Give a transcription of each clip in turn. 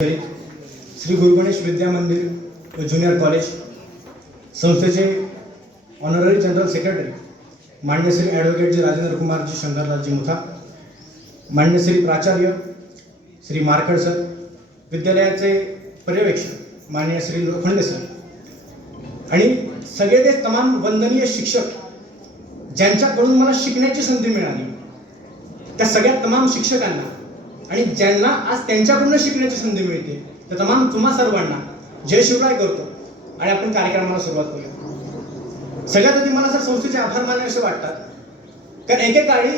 श्री गुरु गणेश विद्या मंदिर व junior college संस्थेचे ऑनररी जनरल सेक्रेटरी मान्य श्री ॲडव्होकेट जी राजेंद्र कुमार जी शंकरलालजी मुथा, मान्य श्री प्राचार्य श्री मारकड सर, विद्यालयाचे पर्यवेक्षक मान्य श्री लोखंडे सर आणि सगळे ते तमाम वंदनीय शिक्षक ज्यांच्याकडून मला शिकण्याची संधी मिळाली त्या सगळ्या तमाम शिक्षकांना आणि ज्यांना आज त्यांच्याकडून शिकण्याची संधी मिळते त्या तमाम तुम्हा सर्वांना जय शिवराय करतो आणि आपण कार्यक्रमाला सुरुवात करूया. सगळ्यात आधी मला सर संस्थेचे आभार मानणे असे वाटतात, कारण एकेकाळी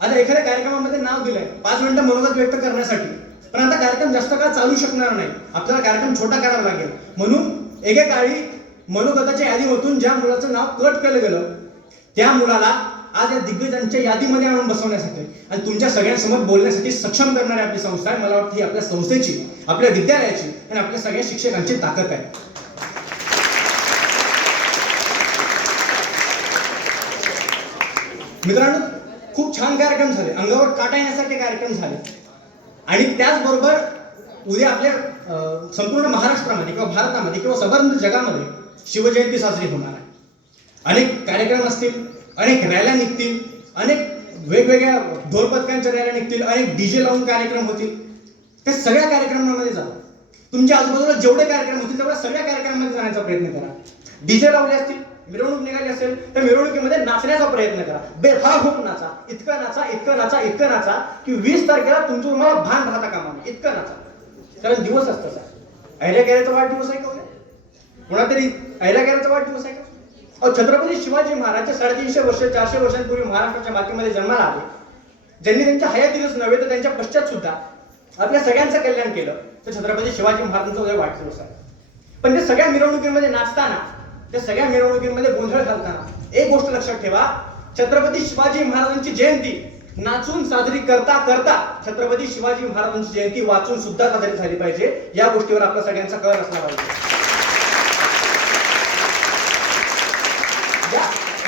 आता एखाद्या कार्यक्रमामध्ये नाव दिलंय 5 मिनिटं मनोगत व्यक्त करण्यासाठी, पण आता कार्यक्रम जास्त काळ चालू शकणार नाही, आपल्याला कार्यक्रम छोटा करावा लागेल. म्हणून एकेकाळी मनोगताच्या यादीमधून ज्या मुलाचं नाव कट केलं गेलं त्या मुलाला आज या दिग्गजांच्या यादीमध्ये आणून बसवण्यासाठी आणि तुमच्या सगळ्यांसमोर बोलण्यासाठी सक्षम करणारी आपली संस्था आहे. मला वाटतं ही आपल्या संस्थेची, आपल्या विद्यालयाची आणि आपल्या सगळ्या शिक्षकांची ताकद आहे. मित्रांनो, खूप छान कार्यक्रम झाले, अंगावर काटा येण्यासारखे कार्यक्रम झाले आणि त्याचबरोबर उद्या आपल्या संपूर्ण महाराष्ट्रामध्ये किंवा भारतामध्ये किंवा संपूर्ण जगामध्ये शिवजयंती साजरी होणार आहे. अनेक कार्यक्रम असतील, अनेक रॅल्या निघतील, अनेक वेगवेगळ्या ढोलपथकांच्या रॅल्या निघतील, अनेक डीजे लावून कार्यक्रम होतील. त्या सगळ्या कार्यक्रमांमध्ये जा. तुमच्या आजूबाजूला जेवढे कार्यक्रम होतील तेवढ्या सगळ्या कार्यक्रमांमध्ये जाण्याचा प्रयत्न करा. डीजे लावले असतील, मिरवणूक निघाली असेल तर मिरवणुकीमध्ये नाचण्याचा प्रयत्न करा. बेफार होऊन नाचा, इतकं नाचा, इतकं नाचा, इतकं नाचा की 20 तारखेला तुमचं तुम्हाला भान राहता कामा नये, इतकं नाचा. कारण दिवस असतं सर. ऐरागेऱ्याचा वाढदिवस आहे का? कोणातरी ऐरागेऱ्याचा वाढदिवस आहे का? छत्रपती शिवाजी महाराज 350 वर्ष 400 वर्षांपूर्वी महाराष्ट्राच्या मातीमध्ये जन्माला आले. ज्यांनी त्यांच्या हयातीतच नव्हे तर त्यांच्या पश्चात सुद्धा आपल्या सगळ्यांचं कल्याण केलं, तर छत्रपती शिवाजी महाराजांचा वाढदिवस आहे. पण ते सगळ्या मिरवणुकीमध्ये नाचताना, त्या सगळ्या मिरवणुकीमध्ये गोंधळ घालताना एक गोष्ट लक्षात ठेवा, छत्रपती शिवाजी महाराजांची जयंती नाचून साजरी करता करता छत्रपती शिवाजी महाराजांची जयंती वाचून सुद्धा साजरी झाली पाहिजे. या गोष्टीवर आपला सगळ्यांचा कल असला पाहिजे.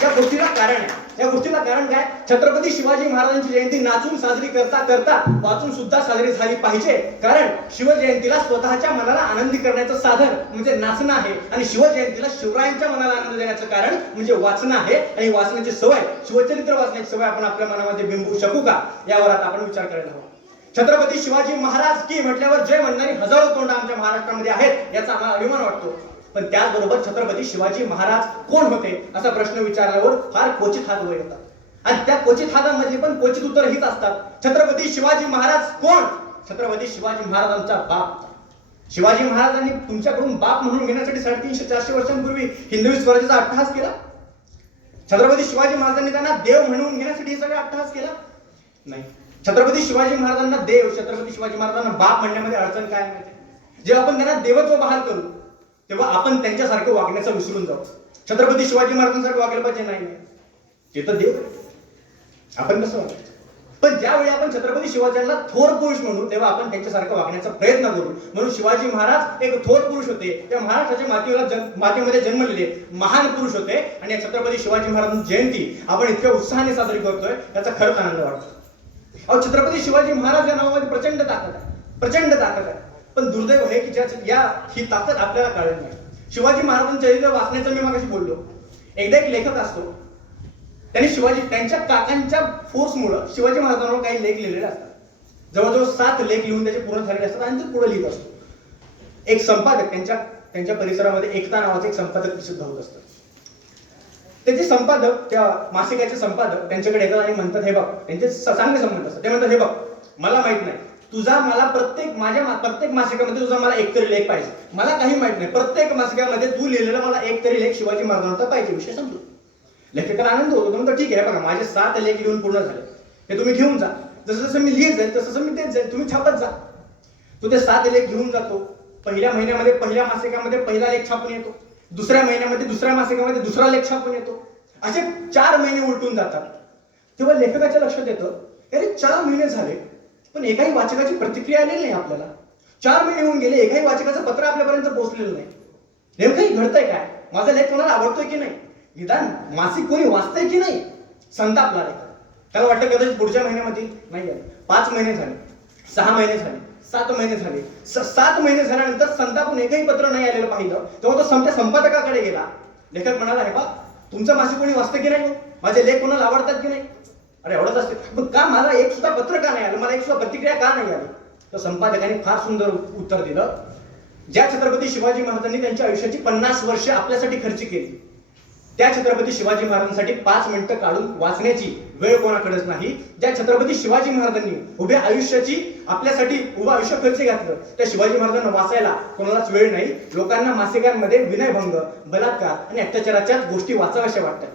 या गोष्टीला कारण आहे. या गोष्टीला कारण काय? छत्रपती शिवाजी महाराजांची जयंती नाचून साजरी करता करता वाचून सुद्धा साजरी झाली पाहिजे. कारण शिवजयंतीला स्वतःच्या मनाला आनंदी करण्याचं साधन म्हणजे नाचणं आहे आणि शिवजयंतीला शिवरायांच्या मनाला आनंद देण्याचं कारण म्हणजे वाचणं आहे. आणि वाचण्याची सवय, शिवचरित्र वाचण्याची सवय आपण आपल्या मनामध्ये बिंबवू शकू का, यावर आता आपण विचार करायला हवा. छत्रपती शिवाजी महाराज की म्हटल्यावर जय म्हणणारी हजारो तोंड आमच्या महाराष्ट्रामध्ये आहेत, याचा आम्हाला अभिमान वाटतो. पण त्याचबरोबर छत्रपती शिवाजी महाराज कोण होते असा प्रश्न विचारल्यावर फार क्वचित हात वर येतात आणि त्या क्वचित हातामध्ये पण क्वचित उत्तर हीच असतात. छत्रपती शिवाजी महाराज कोण? छत्रपती शिवाजी महाराजांचा बाप. शिवाजी महाराजांनी तुमच्याकडून बाप म्हणून घेण्यासाठी 350-400 वर्षांपूर्वी हिंदवी स्वराज्याचा अट्टहास केला. छत्रपती शिवाजी महाराजांनी त्यांना देव म्हणून घेण्यासाठी हे सगळं अट्टहास केला नाही. छत्रपती शिवाजी महाराजांना देव, छत्रपती शिवाजी महाराजांना बाप म्हणण्यामध्ये अडचण काय माहिती? जेव्हा आपण त्यांना देवत्व बहाल करू तेव्हा आपण त्यांच्यासारखं वागण्याचं विसरून जाऊ. छत्रपती शिवाजी महाराजांसारखं वागायला पाहिजे नाही, ते तर देव, आपण कसं वागायचं? पण ज्यावेळी आपण छत्रपती शिवाजींना थोर पुरुष म्हणू तेव्हा आपण त्यांच्यासारखं वागण्याचा प्रयत्न करू. म्हणून शिवाजी महाराज एक थोर पुरुष होते, त्या महाराष्ट्राच्या मातीमध्ये जन्मलेले महान पुरुष होते आणि या छत्रपती शिवाजी महाराजांची जयंती आपण इतक्या उत्साहाने साजरी करतोय याचा खरंच आनंद वाटतो. छत्रपती शिवाजी महाराज या नावामध्ये प्रचंड ताकद आहे, प्रचंड ताकद आहे. पण दुर्दैव आहे की ही ताकद आपल्याला कळत नाही. शिवाजी महाराजांचं चरित्र वाचण्याचं मी मागाशी बोललो. एकदा एक लेखक असतो, त्यांनी त्यांच्या काकांच्या फोर्समुळे शिवाजी महाराजांवर काही लेख लिहिलेले असतात. जवळजवळ 7 लेख लिहून त्याचे पूर्ण झालेले असतात आणि ते पुढे लिहित असतो. एक संपादक त्यांच्या परिसरामध्ये एकता नावाचे एक संपादक सुद्धा होत असतात. त्याचे संपादक, त्या मासिकाचे संपादक त्यांच्याकडे येतात आणि म्हणतात, हे बघ, त्यांचे चांगले संबंध असतात. ते म्हणतात, हे बघ, मला माहित नाही, मला प्रत्येक मासिकामध्ये तुझा मला एक तरी लेख पाहिजे. मला काही माहित नाही, प्रत्येक मासिकामध्ये तू लिहिलेला मला एक तरी लेख शिवाजी महाराजांचा पाहिजे. विषय संपलो. लेखकाला आनंद होतो. म्हणतो, ठीक आहे, बघा, माझे 7 लेख लिहून पूर्ण झाले, ते तुम्ही घेऊन जा. जसं जसं मी लिहित जाईल तसं मी तेच जाईल, तुम्ही छापत जा. तो ते 7 लेख घेऊन जातो. पहिल्या महिन्यामध्ये पहिल्या मासिकामध्ये पहिला लेख छापून येतो, दुसऱ्या महिन्यामध्ये दुसऱ्या मासिकामध्ये दुसरा लेख छापून येतो. असे 4 महिने उलटून जातात. तेव्हा लेखकाच्या लक्षात येतं, अरे 4 महिने झाले पण एकाही वाचकाची प्रतिक्रिया आलेली नाही आपल्याला. 4 महिने होऊन गेले, एकाही वाचकाचं पत्र आपल्यापर्यंत पोहोचलेलं नाही. नेमकंही घडतंय काय? माझा लेख कोणाला आवडतोय की नाही? निदान मासिक कोणी वाचतंय की नाही? संतापला लेखक. त्याला वाटतं कदाचित पुढच्या महिन्यामध्ये नाही झालं. 5 महिने झाले, 6 महिने झाले, 7 महिने झाले. 7 महिने झाल्यानंतर संतापून एकही पत्र नाही आलेलं पाहिलं तेव्हा तो संपादकाकडे गेला. लेखक म्हणाला, हे बा तुमचं मासिक कोणी वाचतं की नाही, माझे लेख कोणाला आवडतात की नाही. अरे आवडत असते, पण का मला एक सुद्धा पत्र का नाही आलं, मला एक सुद्धा प्रतिक्रिया का नाही आली. तर संपादकाने फार सुंदर उत्तर दिलं, ज्या छत्रपती शिवाजी महाराजांनी त्यांच्या आयुष्याची 50 वर्ष आपल्यासाठी खर्च केली, त्या छत्रपती शिवाजी महाराजांसाठी 5 मिनिटं काढून वाचण्याची वेळ कोणाकडेच नाही. ज्या छत्रपती शिवाजी महाराजांनी उभ्या आयुष्याची आपल्यासाठी उभं आयुष्य खर्च घातलं, त्या शिवाजी महाराजांना वाचायला कोणालाच वेळ नाही. लोकांना मासिकांमध्ये विनयभंग, बलात्कार आणि अत्याचाराच्याच गोष्टी वाचाव्याशा वाटतात.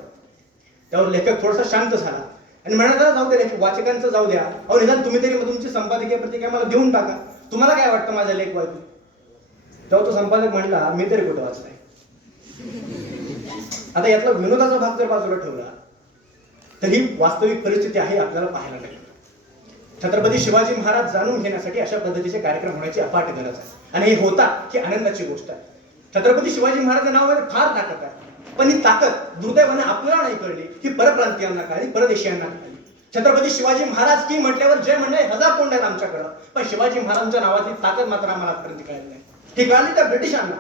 त्यावर लेखक थोडासा शांत झाला आणि म्हणाला, जाऊ द्या वाचकांचं जाऊ द्या, अहो निदान तुम्ही तरी तुमची संपादकीय प्रतिक्रिया मला देऊन टाका, तुम्हाला काय वाटतं माझा लेख वाचून. तेव्हा तो संपादक म्हणला, मी तरी कुठं वाचलाय. आता यातला विनोदाचा भाग जर बाजूला ठेवला तरी वास्तविक परिस्थिती आहे आपल्याला पाहायला लागेल. छत्रपती शिवाजी महाराज जाणून घेण्यासाठी अशा पद्धतीचे कार्यक्रम होण्याची अफाट गरज आहे आणि हे होता ही आनंदाची गोष्ट आहे. छत्रपती शिवाजी महाराज नावामध्ये फार ताकद आहे, पण ही ताकद दुर्दैवाने आपल्याला नाही कळली, ही परप्रांतीयांना कळली, परदेशीयांना कळली. छत्रपती शिवाजी महाराज की म्हटल्यावर जय म्हणणे 1000 तोंड आहेत आमच्याकडं, पण शिवाजी महाराजांच्या नावाची ताकद मात्र आम्हाला आजपर्यंत कळली नाही. ही कळली त्या ब्रिटिशांना,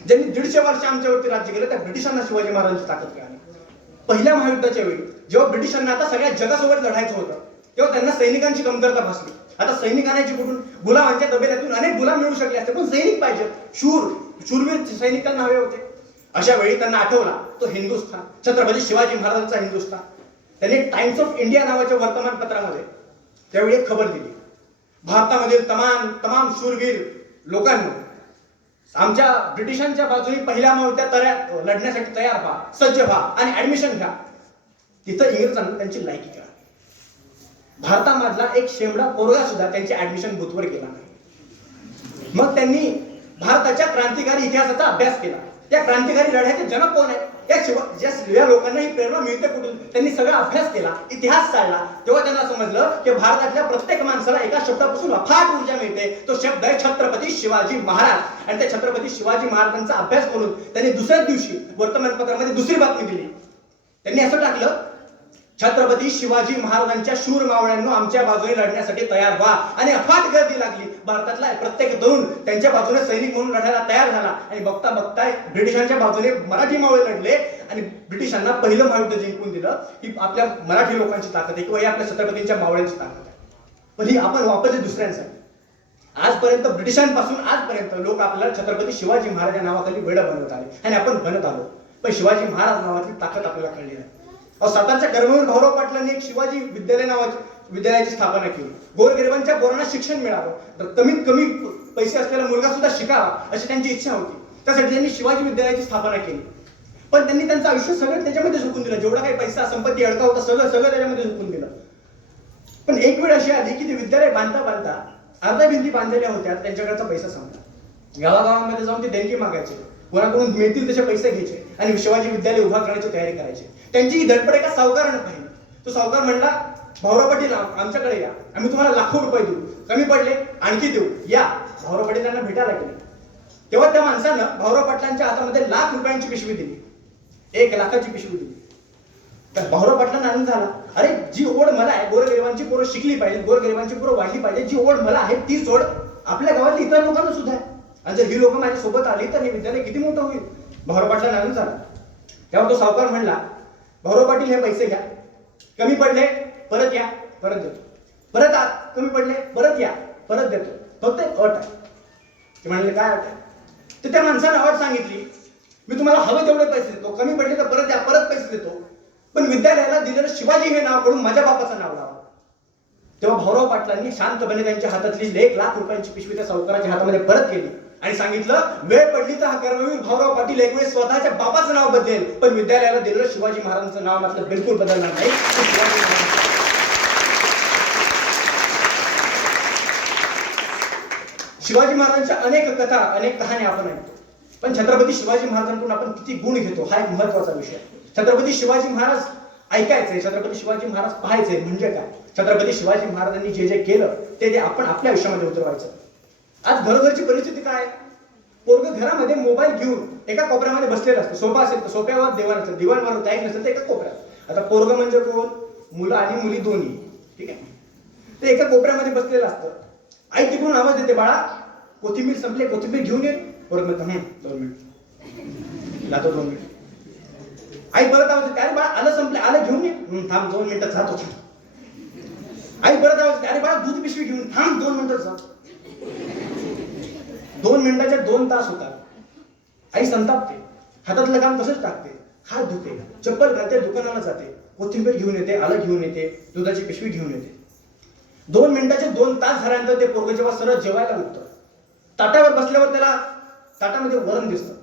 ज्यांनी 150 वर्ष आमच्यावरती राज्य केलं, त्या ब्रिटिशांना शिवाजी महाराजांची ताकद कळली. पहिल्या महायुद्धाच्या वेळी जेव्हा ब्रिटिशांना आता सगळ्या जगासोबत लढायचं होतं, तेव्हा त्यांना सैनिकांची कमतरता भासली. आता सैनिक आणायची कुठून, गुलामांच्या तबेल्यातून अनेक गुलाम मिळू शकले असते, पण सैनिक पाहिजे, शूरवीर सैनिक त्यांना हवे होते. अशा वेळी त्यांना आठवला तो हिंदुस्थान, छत्रपती शिवाजी महाराजांचा हिंदुस्थान. त्यांनी टाइम्स ऑफ इंडिया नावाच्या वर्तमानपत्रामध्ये त्यावेळी एक खबर दिली, भारतामधील तमाम शूरवीर लोकांना आमच्या ब्रिटिशांच्या बाजूने पहिल्या महायुद्धात लढण्यासाठी तयार व्हा, सज्ज व्हा आणि ऍडमिशन घ्या. तिथं इंग्रजांना त्यांची लायकी कळाली. भारतामधला एक शेमडा पोरगा सुद्धा त्यांच्या ऍडमिशन बूथवर गेला नाही. मग त्यांनी भारताच्या क्रांतिकारी इतिहासाचा अभ्यास केला. त्या क्रांतिकारी लढ्याचे जनक कोण आहे, या लोकांना ही प्रेरणा मिळते कुठून, त्यांनी सगळा अभ्यास केला, इतिहास चालला. तेव्हा त्यांना समजलं की भारतातल्या प्रत्येक माणसाला एका शब्दापासून अफाट ऊर्जा मिळते, तो शब्द आहे छत्रपती शिवाजी महाराज. आणि त्या छत्रपती शिवाजी महाराजांचा अभ्यास करून त्यांनी दुसऱ्याच दिवशी वर्तमानपत्रामध्ये दुसरी बातमी दिली. त्यांनी असं टाकलं, छत्रपती शिवाजी महाराजांच्या शूर मावळ्यांनो आमच्या बाजूने लढण्यासाठी तयार व्हा. आणि अफाट गर्दी लागली. भारतातला प्रत्येक तरुण त्यांच्या बाजूने सैनिक म्हणून लढायला तयार झाला. आणि बघता बघता ब्रिटिशांच्या बाजूने मराठी मावळे लढले आणि ब्रिटिशांना पहिलं महायुद्ध जिंकून दिलं. ही आपल्या मराठी लोकांची ताकद आहे किंवा ही आपल्या छत्रपतींच्या मावळ्यांची ताकद आहे. पण ही आपण वापरली दुसऱ्यांसाठी. आजपर्यंत ब्रिटिशांपासून आजपर्यंत लोक आपल्याला छत्रपती शिवाजी महाराज या नावाखाली वेळ बनवत आले आणि आपण बनत आलो, पण शिवाजी महाराज नावाची ताकद आपल्याला कळली नाही. सातारच्या कर्मवीर भाऊराव पाटलांनी एक शिवाजी विद्यालय नावाची विद्यालयाची स्थापना केली. गोरगरिबांच्या पोरांना शिक्षण मिळावं, तर कमीत कमी पैसे असलेला मुलगा सुद्धा शिकावा अशी त्यांची इच्छा होती. त्यासाठी त्यांनी शिवाजी विद्यालयाची स्थापना केली. पण त्यांनी त्यांचं आयुष्य सगळं त्याच्यामध्ये झुकून दिलं. जेवढा काही पैसा संपत्ती अडका होता सगळं त्याच्यामध्ये झुकून दिलं. पण एक वेळ अशी आली की ते विद्यालय बांधता अर्ध्या भिंती बांधलेल्या होत्या, त्यांच्याकडचा पैसा संपला. गावागावांमध्ये जाऊन ते देणगी मागायचे, कोणाकडून मिळतील तसे पैसे घ्यायचे आणि शिवाजी विद्यालय उभा करण्याची तयारी करायची. त्यांची ही धडपड एका सावकारानं पाहिली. तो सावकार म्हणला, भाऊराव पाटील आमच्याकडे या, आम्ही तुम्हाला लाखो रुपये देऊ, कमी पडले आणखी देऊ, या. भाऊराव पाटील त्यांना भेटायला गेले. तेव्हा त्या माणसानं भाऊराव पाटलांच्या हातामध्ये ₹1,00,000ची पिशवी दिली, 1,00,000ची पिशवी दिली. तर भाऊराव पाटलांना आनंद झाला. अरे जी ओढ मला आहे, गोरगरिबांची पोरं शिकली पाहिजे, गोरगरिबांची पोरं वाढली पाहिजे, जी ओढ मला आहे तीच ओढ आपल्या गावातल्या इतर लोकांना सुद्धा आहे. आणि जर ही लोक माझ्या सोबत आली तर हे विद्यालय किती मोठं होईल. भाऊराव पाटलांना आनंद झाला. तेव्हा तो सावकार म्हणला, भाऊराव पाटील हे पैसे घ्या, कमी पडले परत या, परत देतो, परत कमी पडले परत या, परत देतो, फक्त एक अट आहे. ते म्हणाले, काय अट आहे? तर त्या माणसानं अट सांगितली, मी तुम्हाला हवे तेवढे पैसे देतो, कमी पडले तर परत या, परत पैसे देतो, पण विद्यालयाला दिलेलं शिवाजी हे नाव करून माझ्या बापाचं नाव लावा. तेव्हा भाऊराव पाटलांनी शांतपणे त्यांच्या हातातली ₹1,00,000ची पिशवी त्या सावकाराच्या हातामध्ये परत केली आणि सांगितलं, वेळ पडली तर हा कर्मवीर भाऊराव पाटील एक वेळेस स्वतःच्या बापाचं नाव बदलेल, पण विद्यालयाला दिलेलं शिवाजी महाराजांचं नाव मात्र बिलकुल बदलणार नाही. शिवाजी महाराजांच्या अनेक कथा, अनेक कहाण्या आपण ऐकतो, पण छत्रपती शिवाजी महाराजांकडून आपण किती गुण घेतो हा एक महत्वाचा विषय. छत्रपती शिवाजी महाराज ऐकायचंय, छत्रपती शिवाजी महाराज पाहायचंय म्हणजे काय, छत्रपती शिवाजी महाराजांनी जे जे केलं ते आपण आपल्या आयुष्यामध्ये उतरवायचं. आज घरोघरची परिस्थिती काय, पोरग घरामध्ये मोबाईल घेऊन एका कोपऱ्यामध्ये बसलेलं असतं. सोफा असेल तर सोफ्यावर, दिवाण असेल दिवाणवर, काही नसेल तर एका कोपऱ्यात. आता पोरग म्हणजे कोण, मुलं आणि मुली दोन्ही, ठीक आहे, ते एका कोपऱ्यामध्ये बसलेलं असतं. आई तिकडून आवाज देते, बाळा कोथिंबीर संपले, कोथिंबीर घेऊन ये. परत म्हणतो 2 मिनिट जातो, 2 मिनिट. आई परत आवाज देते, अरे बाळा आलं संपले, आलं घेऊन ये. थांब 2 मिनिटं जातो. आई परत आवाज देते, अरे बाळा दूध पिशवी घेऊन थांब 2 मिनिटं जा. 2 मिनिटाचे 2 तास होतात. आई संतापते, हातातलं काम तसंच टाकते, हात धुते, चप्पल घालते, दुकानाला जाते, कोथिंबीर घेऊन येते, आलं घेऊन येते, दुधाची पिशवी घेऊन येते. 2 मिनिटाचे 2 तास झाल्यानंतर ते पोरगं जेव्हा सरळ जेवायला उठतं, ताटावर बसल्यावर त्याला ताटामध्ये वरण दिसतं,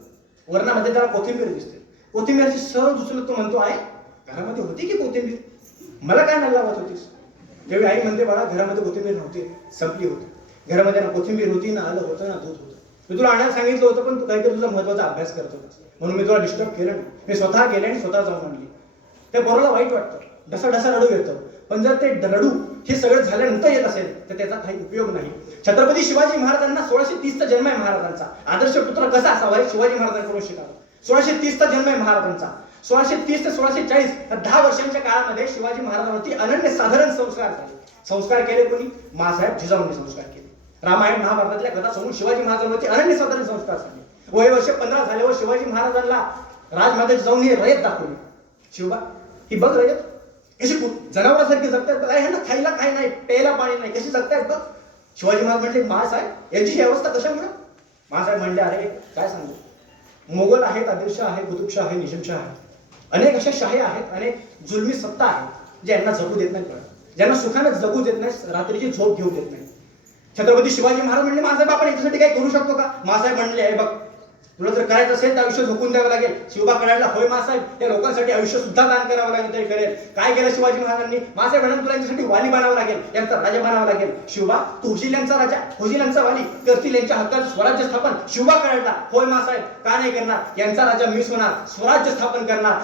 वरणामध्ये त्याला कोथिंबीर दिसते. कोथिंबीरची सहज उचलत तो म्हणतो, आहे घरामध्ये होती की कोथिंबीर, मला काय नाही लावत होतीस. त्यावेळी आई म्हणते, बाळा घरामध्ये कोथिंबीर नव्हती, संपली होती. घरामध्ये ना कोथिंबीर होती, ना आलं होतं, ना दूध होतं. मी तुला आणायला सांगितलं होतं, पण तू काहीतरी तुझा महत्वाचा अभ्यास करत होतास, म्हणून मी तुला डिस्टर्ब केलं नाही. मी स्वतः गेले आणि स्वतः जाऊन आणली. त्या पोराला वाईट वाटतं, ढसा रडू येतं. पण जर ते रडू हे सगळं झाल्यानंतर येत असेल तर त्याचा काही उपयोग नाही. छत्रपती शिवाजी महाराजांना 1630चा जन्म आहे महाराजांचा. आदर्श पुत्र कसा असावा हे शिवाजी महाराजांकडून शिकावं. 1630चा जन्म आहे महाराजांचा. 1630 ते 1640 या 10 वर्षांच्या काळामध्ये शिवाजी महाराजांवरती अनन्यसाधारण संस्कार झाले. संस्कार केले कोणी? मासाहेब जिजाऊंनी संस्कार केले. रामायण महाभारतातल्या कथा सोडून शिवाजी महाराजांवरती अनन्यसाधारण संस्कार झाले. वय वर्ष 15 झाल्यावर शिवाजी महाराजांना राजमाता जिजाऊंनी रयत दाखवली. शिवबा ही बघ रयत कशी जनावरांसारखी जगतायत, काय ह्यांना खायला काय नाही, प्यायला पाणी नाही, कशी जगतायत बघ. शिवाजी महाराज म्हणले, महासाहेब यांची ही अवस्था कशामुळे? महासाहेब म्हणले, अरे काय सांगू, मोगल आहेत, आदिलशाह आहे, कुतुबशाह आहे, निजामशाह आहे, अनेक अशा शाही आहेत, अनेक जुलमी सत्ता आहेत ज्यांना जगू देत नाही, ज्यांना सुखाने जगू देत नाही, रात्रीची झोप घेऊ देत नाही. छत्रपती शिवाजी महाराज म्हणले, महासाहेब आपण याच्यासाठी काही करू शकतो का? महासाहेब म्हणले, हे बघ तुला जर करायचं असेल तर आयुष्य झोकून द्यावं लागेल. शिवबा कळायला, होय महासाहेब त्या लोकांसाठी आयुष्य सुद्धा दान करावं लागेल तरी करेल. काय केलं शिवाजी महाराजांनी? महासाहेब म्हणाले, तुला यांच्यासाठी वाली बनावं लागेल, यांचा राजा बनावं लागेल. शिवबा तू होशील यांचा राजा, होशील यांचा वाली, करतील यांच्या हक्कात स्वराज्य स्थापन. शिवबा कळायला, होय महासाहेब का नाही करणार, यांचा राजा मीच होणार, स्वराज्य स्थापन करणार.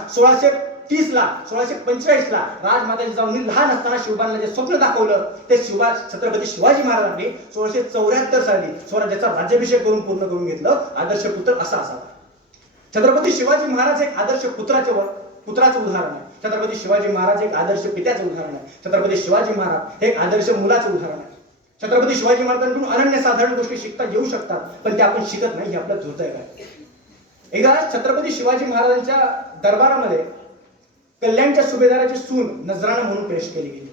1645 ला राजमाता जिजाऊंनी लहान असताना शिवबांना जे स्वप्न दाखवलं ते छत्रपती शिवाजी महाराजांनी 1674 साली स्वराज्याचा राज्याभिषेक करून पूर्ण करून घेतलं. आदर्श पुत्र असा असावा. छत्रपती शिवाजी महाराज एक आदर्श पुत्राचं उदाहरण आहे. छत्रपती शिवाजी महाराज एक आदर्श पित्याचं उदाहरण आहे. छत्रपती शिवाजी महाराज एक आदर्श मुलाचं उदाहरण आहे. छत्रपती शिवाजी महाराजांकडून अनन्यसाधारण गोष्टी शिकता येऊ शकतात, पण ते आपण शिकत नाही, हे आपलं दुर्दैव आहे. एकदा छत्रपती शिवाजी महाराजांच्या दरबारामध्ये कल्याणच्या सुभेदाराची सून नजराणा म्हणून पेश केली गेली.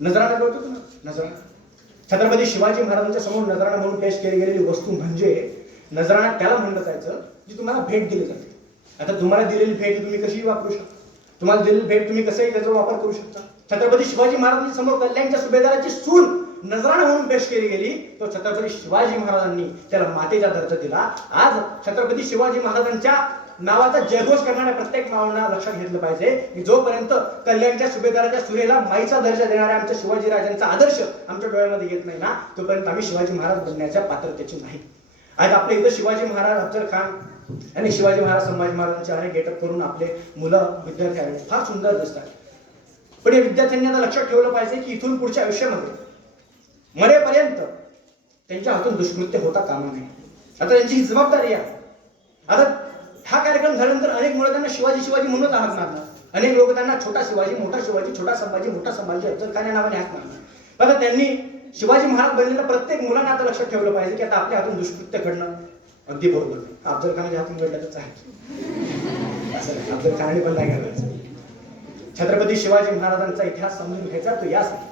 नजराणा कळतो ना? नजराणा छत्रपती शिवाजी महाराजांच्या समोर नजराणा म्हणून पेश केली गेलेली वस्तू म्हणजे नजराणा त्याला म्हणलं जायचं जी तुम्हाला भेट दिली जाते. आता तुम्हाला दिलेली भेट तुम्ही कशी वापरू शकता, तुम्हाला दिलेली भेट तुम्ही कसंही त्याचा वापर करू शकता. छत्रपती शिवाजी महाराजांच्या समोर कल्याणच्या सुभेदाराची सून नजराणा म्हणून पेश केली गेली, तो छत्रपती शिवाजी महाराजांनी त्याला मातेचा दर्जा दिला. आज छत्रपती शिवाजी महाराजांच्या नावाचा जयघोष करणाऱ्या प्रत्येक मावळ्यांना लक्षात घेतलं पाहिजे की जोपर्यंत कल्याणच्या सुभेदाराच्या सुरेला माईचा दर्जा देणाऱ्या आमच्या शिवाजी राजांचा आदर्श आमच्या डोळ्यामध्ये येत नाही ना, तोपर्यंत आम्ही शिवाजी महाराज बनण्याच्या पात्रतेचे नाही. आज आपल्या इथं शिवाजी महाराज, अफजल खान आणि शिवाजी महाराज, संभाजी महाराजांचे अनेक गेटअप करून आपले मुलं विद्यार्थी आले, फार सुंदर दिसतात. पण या विद्यार्थ्यांनी आता लक्षात ठेवलं पाहिजे की इथून पुढच्या आयुष्यामध्ये मरेपर्यंत त्यांच्या हातून दुष्कृत्य होता कामा नये. आता त्यांची ही जबाबदारी आहे. आता हा कार्यक्रम झाल्यानंतर अनेक मुलं त्यांना शिवाजी शिवाजी म्हणूनच हाक मारणार, अनेक लोक त्यांना छोटा शिवाजी, मोठा शिवाजी, छोटा संभाजी, मोठा संभाजी, अफजल खान या नावाने हाक मारणार. आता त्यांनी शिवाजी महाराज बनलेल्या प्रत्येक मुलांना आता लक्षात ठेवलं पाहिजे की आता आपल्या हातून दुष्कृत्य घडणं अगदी बरोबर नाही. अफजल खानाच्या हातून घडल्याच आहे, असं अफजल खानाने पण नाही घडवायचं. छत्रपती शिवाजी महाराजांचा इतिहास समजून घ्यायचा तो यासाठी,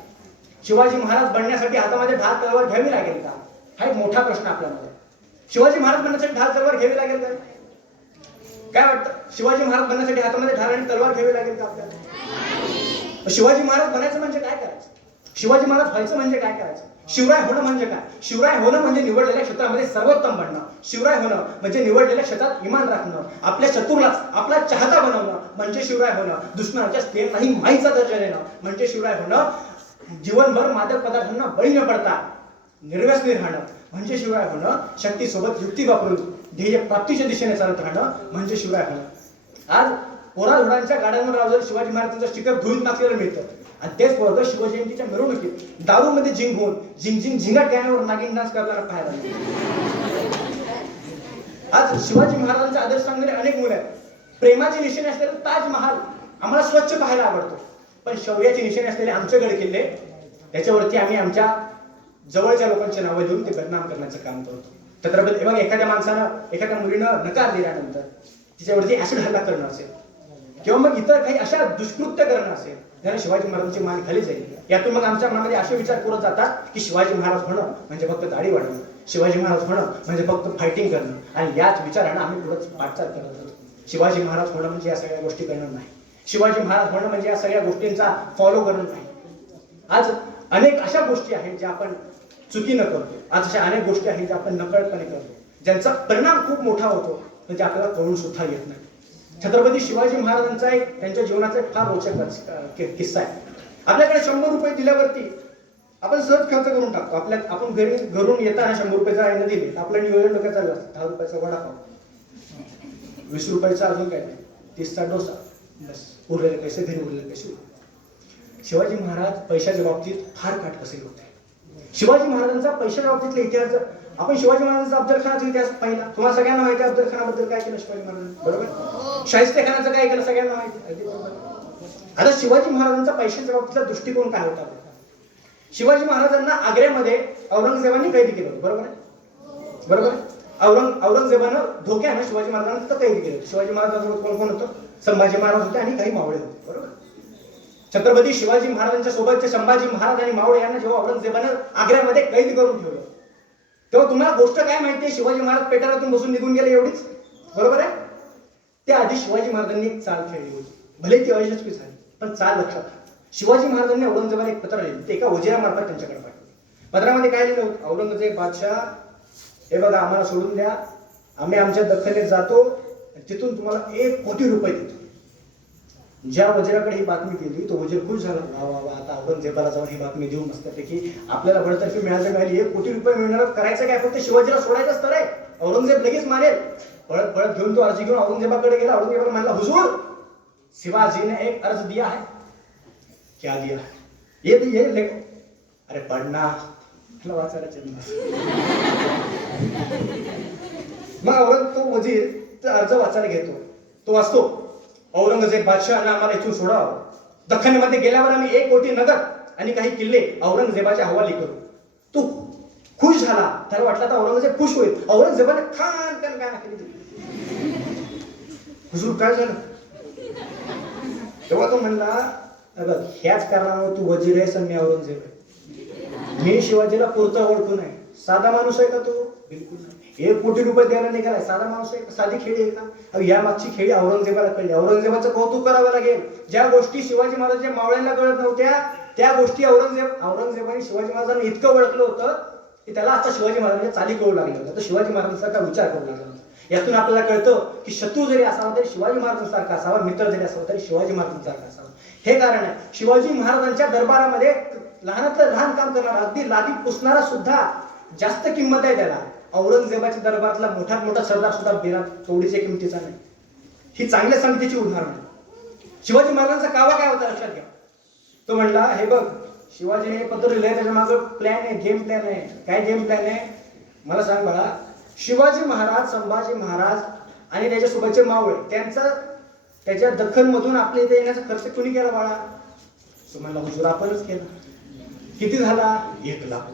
शिवाजी महाराज बनण्यासाठी हातामध्ये ढाल तलवार घ्यावी लागेल का, हा एक मोठा प्रश्न आपल्यामध्ये. शिवाजी महाराज बनण्यासाठी ढाल तलवार घ्यावी लागेल का? काय वाटतं, शिवाजी महाराज बनण्यासाठी हातामध्ये ढाल आणि तलवार घ्यावी लागेल का आपल्याला? शिवाजी महाराज बनायचं म्हणजे काय करायचं, शिवाजी महाराज व्हायचं म्हणजे काय करायचं, शिवराय होणं म्हणजे काय? शिवराय होणं म्हणजे निवडलेल्या क्षेत्रामध्ये सर्वोत्तम बनणं. शिवराय होणं म्हणजे निवडलेल्या क्षेत्रात इमान राखणं, आपल्या शत्रूलाच आपला चाहता बनवणं म्हणजे शिवराय होणं. दुश्मनाच्या स्त्रियांनाही माईचा दर्जा देणं म्हणजे शिवराय होणं. जीवनभर मादक पदार्थांना बळी न पडता निर्व्यसनी राहणं म्हणजे शिवराय होणं. शक्तीसोबत युक्ती वापरून ध्येय प्राप्तीच्या दिशेने चालत राहणं म्हणजे शिवराय होणं. आज पोरा घोडांच्या गाड्यांवर रावलेलं शिवाजी महाराजांचं स्टिकर धुळून टाकलेलं मिळतं आणि तेच पोरगं शिवजयंतीच्या मिरवणुकीत दारूमध्ये झिंग होऊन झिंगाट गाण्यावर नागिन डान्स करताना पाहायला मिळतं. आज शिवाजी महाराजांचे आदर्श सांगणारे अनेक मुलं आहेत. प्रेमाची निशाणी असलेला ताजमहाल आम्हाला स्वच्छ पाहायला आवडतो, पण शौर्याची निशाणी असलेले आमचे गड किल्ले त्याच्यावरती आम्ही आमच्या जवळच्या लोकांची नावं घेऊन ते बदनाम करण्याचं काम करतो. छत्रपती बघा, एखाद्या माणसानं एखाद्या मुलीनं नकार दिल्यानंतर तिच्यावरती ऍसिड हल्ला करणं असेल किंवा मग इतर काही अशा दुष्कृत्य करणं असेल ज्याने शिवाजी महाराजांची मान खाली जाईल. यातून मग आमच्या मनामध्ये असे विचार करत जातात की शिवाजी महाराज होणं म्हणजे फक्त दाढी वाढवणं, शिवाजी महाराज होणं म्हणजे फक्त फायटिंग करणं, आणि याच विचारानं आम्ही पुढे पाठचाल करत होतो. शिवाजी महाराज होणं म्हणजे या सगळ्या गोष्टी करणं नाही. शिवाजी महाराज होणं म्हणजे या सगळ्या गोष्टींचा फॉलो करणं नाही. आज अनेक अशा गोष्टी आहेत ज्या आपण चुकीनं करतो. आज अशा अनेक गोष्टी आहेत ज्या आपण नकळतपणे करतो, ज्यांचा परिणाम खूप मोठा होतो म्हणजे आपल्याला कळून सुद्धा येत नाही. छत्रपती शिवाजी महाराजांचा एक त्यांच्या जीवनाचा एक फार रोचक किस्सा आहे. आपल्याकडे 100 रुपये दिल्यावरती आपण सहज खर्च करून टाकतो. आपण घरून येताना 100 रुपयाचा आहे दिले, आपलं नियोजन डोक्यात चाललं असतं. 10 रुपयाचा वडापाव, 20 रुपयाचा अजून काय नाही, 30चा डोसा, बस उरलेले पैसे घरी, उरलेले पैसे. शिवाजी महाराज पैशाच्या बाबतीत फार काटकसरी होते. शिवाजी महाराजांचा पैशाच्या बाबतीतला इतिहास, आपण शिवाजी महाराजांचा अफजलखानाचा इतिहास पाहिला. तुम्हाला सगळ्यांना माहिती आहे अफजलखानाबद्दल काय केलं शिवाजी महाराजांनी, बरोबर? शाहिस्तेखानाचं काय केलं सगळ्यांना माहिती, अगदी बरोबर. आता शिवाजी महाराजांचा पैशाच्या बाबतीतला दृष्टिकोन काय होता? शिवाजी महाराजांना आग्र्यामध्ये औरंगजेबाने कैद केलं, बरोबर आहे? बरोबर आहे. औरंगजेबानं धोक्यानं शिवाजी महाराजांना तिथं कैद केलं. शिवाजी महाराजांसोबत कोण कोण होतं? संभाजी महाराज होते आणि काही मावळे होते, बरोबर. छत्रपती शिवाजी महाराजांच्या सोबतचे संभाजी महाराज आणि मावळे यांना जेव्हा औरंगजेबानं आग्र्यामध्ये कैद करून ठेवलं, तेव्हा तुम्हाला गोष्ट काय माहितीये? शिवाजी महाराज पेटारातून बसून निघून गेले एवढीच, बरोबर आहे. त्या आधी शिवाजी महाराजांनी एक चाल खेळली होती, भले ती अयशस्वी झाली, पण चाल लक्षात. शिवाजी महाराजांनी औरंगजेबाला एक पत्र लिहिलं, ते एका वजिरामार्फत त्यांच्याकडे पाठवलं. पत्रामध्ये काय लिहिलं होतं? औरंगजेब बादशाह, हे बघा, आम्हाला सोडून द्या, आम्ही आमच्या दख्खनेत जातो, तिथून तुम्हाला 1 कोटी रुपये देतो. ज्या वजिराकडे ही बातमी गेली तो वजीर खुश झाला. वा वा वा, आता औरंगजेबाला जाऊन ही बातमी देऊ मस्तपैकी, आपल्याला बढतर्फी मिळाली, 1 कोटी रुपये मिळणार. करायचं काय? फक्त शिवाजीला सोडायचंच तर आहे. औरंगजेब लगेच मानेल. पळत पळत घेऊन तो अर्ज घेऊन औरंगजेबाकडे गेला. औरंगजेबाला म्हणला, हुजूर, शिवाजीने एक अर्ज दिया है. क्या दिया? ये लेखो. अरे पढ़ना, वाचायला मग तो वजीर अर्ज वाचायला घेतो, तो वाचतो. औरंगजेब बादशाहना आम्हाला इथून सोडावं. दख्खनमध्ये गेल्यावर आम्ही 1 कोटी नगद आणि काही किल्ले औरंगजेबाच्या हवाली करू. तो खुश झाला. त्याला वाटलं तर औरंगजेब खुश होईल. औरंगजेबाने खान खान काय केली. हुजूर काय झालं? तेव्हा तो म्हणला, ह्याच कारणामुळे तू वजीर आहेस आणि मी औरंगजेब आहे. मी शिवाजीला पुरता ओळखू नाही. साधा माणूस आहे का तो? बिलकुल नाही. 1 कोटी रुपये द्यायला निघालाय. साधा माणूस आहे? साधी खेळी आहे का? या मागची खेळी औरंगजेबाला कळली. औरंगजेबाचं कौतुक करावं लागेल. ज्या गोष्टी शिवाजी महाराजांच्या मावळ्यांना कळत नव्हत्या त्या गोष्टी औरंगजेबाने शिवाजी महाराजांना इतकं ओळखलं होतं की त्याला आता शिवाजी महाराजांच्या चाली कळू लागल्या होत्या. तर शिवाजी महाराजांसारखा विचार करू लागला होता. यातून आपल्याला कळतं की शत्रू जरी असावा तरी शिवाजी महाराजांसारखा असावा, मित्र जरी असावा तरी शिवाजी महाराजांसारखा असावा. हे कारण आहे. शिवाजी महाराजांच्या दरबारामध्ये लहानातलं लहान काम करणारा, अगदी लादी पुसणारा सुद्धा जास्त किंमत आहे त्याला. औरंगजेबाच्या दरबारातला मोठात मोठा सरदार सुद्धा बिना तोडीच्या किमतीचा नाही. ही चांगल्या संगतीची उदाहरण आहे. शिवाजी महाराजांचा कावा काय होता लक्षात घ्या. तो म्हणला, हे बघ, शिवाजीने हे पत्र लिहिलंय, त्याच्या मागे प्लॅन आहे, गेम प्लॅन आहे. काय गेम प्लॅन आहे मला सांग बघा. शिवाजी महाराज, संभाजी महाराज आणि त्याच्यासोबतचे मावळे त्याच्या दख्खनमधून आपल्या इथे येण्याचा खर्च कुणी केला बाळा? तो म्हणला, हुजूर आपणच केला. किती झाला? 1 लाख.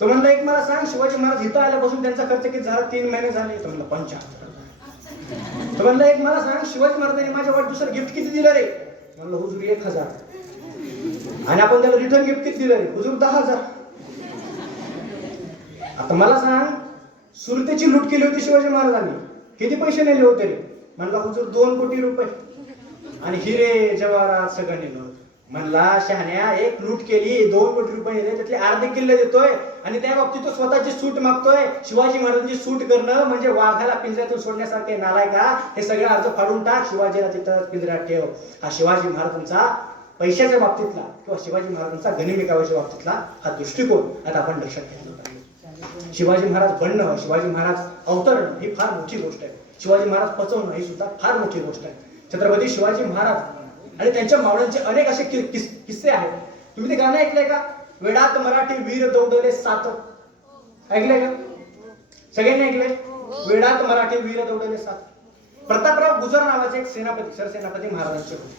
तो म्हणला, एक मला सांग, शिवाजी महाराज इथं आल्यापासून त्यांचा खर्च किती झाला? 3 महिने झाले. तो म्हणला, 75,000. तो म्हणला, एक मला सांग, शिवाजी महाराजांनी माझ्या वाढदिवसाला गिफ्ट किती दिलं रे? म्हणलं, हुजूर 1,000. आणि आपण त्याला रिटर्न गिफ्ट किती दिलं रे? हुजूर 10,000. आता मला सांग, सुरतेची लूट केली होती शिवाजी महाराजांनी, किती पैसे नेले होते रे? म्हणला, हुजूर 2 कोटी रुपये. आणि हिरे जवाहरात सगळं नेलं होतं. म्हणला, शहाण्या, एक लूट केली, 2 कोटी रुपये नेले, त्यातले अर्धे किल्ले देतोय आणि त्या बाबतीत तो स्वतःची सूट मागतोय. शिवाजी महाराजांची सूट करणं म्हणजे वाघाला पिंजऱ्यातून सोडण्यासारखे. नालाय का? हे सगळं अर्ज फाडून टाक, शिवाजीला तिथं पिंजऱ्यात ठेव. हा शिवाजी महाराजांचा पैशाच्या बाबतीतला किंवा शिवाजी महाराजांचा गनिमिकावाच्या बाबतीतला हा दृष्टिकोन आता आपण लक्षात घेतला पाहिजे. शिवाजी महाराज बनणं, शिवाजी महाराज अवतरणं ही फार मोठी गोष्ट आहे. शिवाजी महाराज पचवणं ही सुद्धा फार मोठी गोष्ट आहे. छत्रपती शिवाजी महाराज आणि त्यांच्या मावळ्यांचे अनेक असे किस्से आहेत. तुम्ही ते गाणं ऐकलंय का? वेडात मराठी वीर दौडले 7. ऐकलंय का? सगळ्यांनी ऐकलंय? वेडात मराठी वीर दौडले 7. प्रतापराव गुजर नावाचे एक सेनापती, सरसेनापती महाराजांचे होते.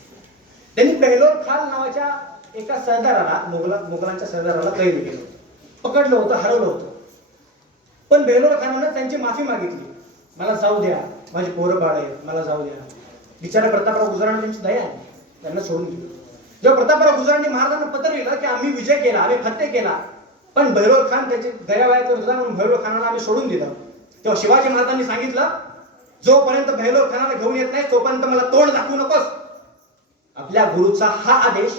त्यांनी बेहलोर खान नावाच्या एका सरदाराला, मुघलांच्या सरदाराला कैद केलं. पकडलं होतं, हरवलं होतं. पण बेलोर खानानं त्यांची माफी मागितली. मला जाऊ द्या, माझी पोरं बाळ आहेत, मला जाऊ द्या. बिचारा प्रतापराव गुजरांना त्यांची दया आहे, त्यांना सोडून दिलं. जेव्हा प्रतापराव गुजरांनी महाराजांना पत्र लिहिलं की आम्ही विजय केला, आम्ही फत्ते केला, पण भैरव खान त्याची दयावाया करत होता म्हणून भैरव खानाला आम्ही सोडून दिलं, तेव्हा शिवाजी महाराजांनी सांगितलं, जोपर्यंत भैरव खानाला घेऊन येत नाही तोपर्यंत मला तोंड दाखवू नकोस. आपल्या गुरुचा हा आदेश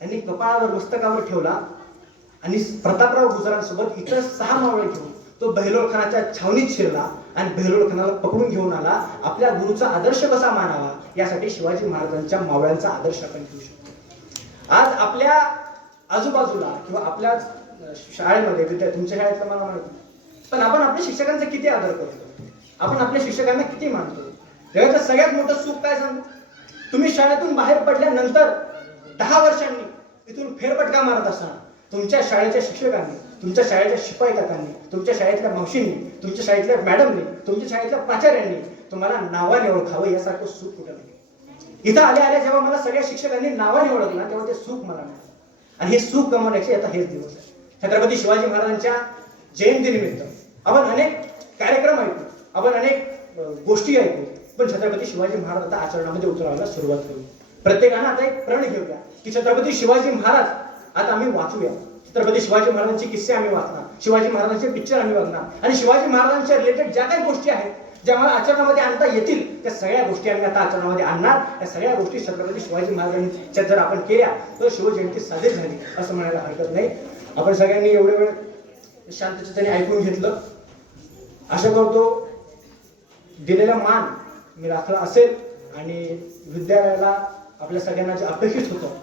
त्यांनी कपाळावर मस्तकावर ठेवला आणि प्रतापराव गुजरांसोबत इतर 6 मावळे घेऊन तो बेलोर खानाच्या छावणीत शिरला आणि बेलोर खानाला पकडून घेऊन आला. आपल्या गुरुचा आदर्श कसा मानावा यासाठी शिवाजी महाराजांच्या मावळ्यांचा आदर्श आपण घेऊ शकतो. आज आपल्या आजूबाजूला किंवा आपल्या शाळेमध्ये तुमच्या शाळेतलं मला माहिती, पण आपण आपल्या शिक्षकांचा किती आदर करतो, आपण आपल्या शिक्षकांना किती मानतो. जगाचं सगळ्यात मोठं सुख काय सांगू, तुम्ही शाळेतून बाहेर पडल्यानंतर 10 वर्षांनी इथून फेरफटका मारत असताना तुमच्या शाळेच्या शिक्षकांनी, तुमच्या शाळेच्या शिपाई काकांनी, तुमच्या शाळेतल्या मावशींनी, तुमच्या शाळेतल्या मॅडमनी, तुमच्या शाळेतल्या प्राचार्यांनी तुम्हाला नावाने ओळखावं यासारखं सुख कुठं नाही. इथं आल्या जेव्हा मला सगळ्या शिक्षकांनी नावाने ओळखलं तेव्हा ते सुख मला मिळालं. आणि हे सुख कमवण्याचे आता हेच दिवस आहे. छत्रपती शिवाजी महाराजांच्या जयंतीनिमित्त आपण अनेक कार्यक्रम ऐकू, आपण अनेक गोष्टी ऐकू, पण छत्रपती शिवाजी महाराज आता आचरणामध्ये उतरायला सुरुवात करू. प्रत्येकानं आता एक प्रण घेऊया की छत्रपती शिवाजी महाराज आता आम्ही वाचूया. छत्रपती शिवाजी महाराजांचे किस्से आम्ही वाचणार, शिवाजी महाराजांचे पिक्चर आम्ही बघणार आणि शिवाजी महाराजांच्या रिलेटेड ज्या काही गोष्टी आहेत ज्या मला आचरणामध्ये आणता येतील त्या सगळ्या गोष्टी आम्ही आता आचरणामध्ये आणणार. या सगळ्या गोष्टी छत्रपती शिवाजी महाराजांच्या जर आपण केल्या तर शिवजयंती साजरी झाली असं म्हणायला हरकत नाही. आपण सगळ्यांनी एवढे वेळ शांततेने ऐकून घेतलं. आशा करतो दिलेला मान मी राखला असेल आणि विद्यालयाला आपल्या सगळ्यांना जे अपेक्षित होतं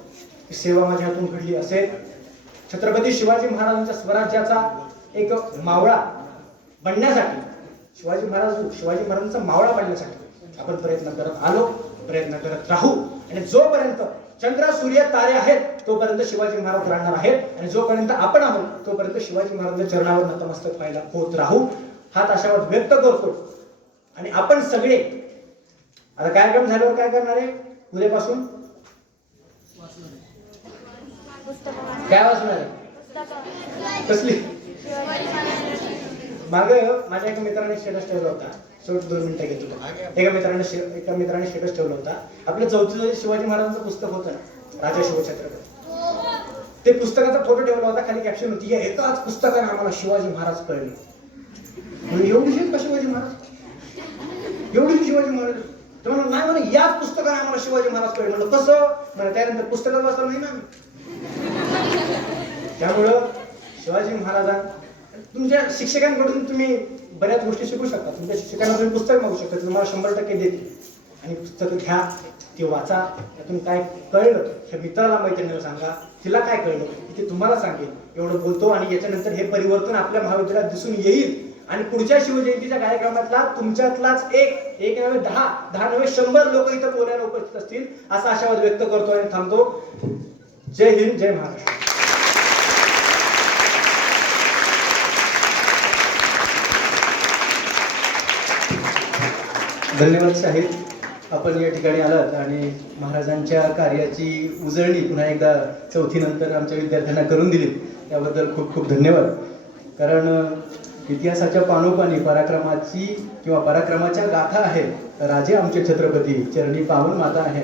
की सेवा माझ्या हातून घडली असेल. छत्रपती शिवाजी महाराजांच्या स्वराज्याचा एक मावळा बनण्यासाठी, शिवाजी महाराजांचा मावळा बनण्यासाठी आपण प्रयत्न करत आलो, प्रयत्न करत राहू आणि जोपर्यंत चंद्र सूर्य तारे आहेत तोपर्यंत शिवाजी महाराज राहणार आहेत आणि जोपर्यंत आपण आहोत तोपर्यंत शिवाजी महाराजांच्या चरणावर नतमस्तक व्हायला होत राहू हाच आशावाद व्यक्त करतो. आणि आपण सगळे आता कार्यक्रम झाल्यावर काय करणार आहे, उद्यापासून काय वाचणार आहे, कसली माग माझ्या एका मित्राने स्टेटस ठेवला होता, शेवट 2 मिनिटं घेतो. एका मित्राने स्टेटस ठेवला होता, आपल्या 4थं शिवाजी महाराजांचं पुस्तक होतं ना, राजा शिवछत्रपती, ते पुस्तकाचा फोटो ठेवला होता, खाली कॅप्शन होती, या एकाच पुस्तकाने आम्हाला शिवाजी महाराज कळले. एवढी का शिवाजी महाराज, एवढी शिवाजी महाराज तर म्हणून नाही म्हणून याच पुस्तकाने आम्हाला शिवाजी महाराज कळले. म्हणलं कसं, म्हणजे त्यानंतर पुस्तकात वाचलं नाही ना आम्ही. त्यामुळं शिवाजी महाराजां तुमच्या शिक्षकांकडून तुम्ही बऱ्याच गोष्टी शिकू शकता. तुमच्या शिक्षकांना तुम्ही पुस्तक मागू शकता, तुम्हाला 100% देतील आणि पुस्तकं घ्या, ती वाचा, त्यातून काय कळलं हे मित्राला मैत्रिणीला सांगा, तिला काय कळलं ते तुम्हाला सांगेल. एवढं बोलतो आणि याच्यानंतर हे परिवर्तन आपल्या महाविद्यालयात दिसून येईल आणि पुढच्या शिवजयंतीच्या कार्यक्रमातला तुमच्यातलाच एक नव्हे 10 नव्हे 100 लोक इथं बोलायला उपस्थित असतील असा आशावाद व्यक्त करतो आणि थांबतो. जय हिंद, जय महाराष्ट्र. धन्यवाद साहेब, आपण या ठिकाणी आलात आणि महाराजांच्या कार्याची उजळणी पुन्हा एकदा 4थी नंतर आमच्या विद्यार्थ्यांना करून दिली, त्याबद्दल खूप खूप धन्यवाद. कारण इतिहासाच्या पानोपानी पराक्रमाची किंवा पराक्रमाच्या गाथा आहेत. राजे आमचे छत्रपती चरणी पावन माता आहे.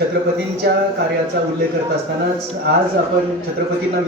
छत्रपतींच्या कार्याचा उल्लेख करत असतानाच आज आपण छत्रपतींना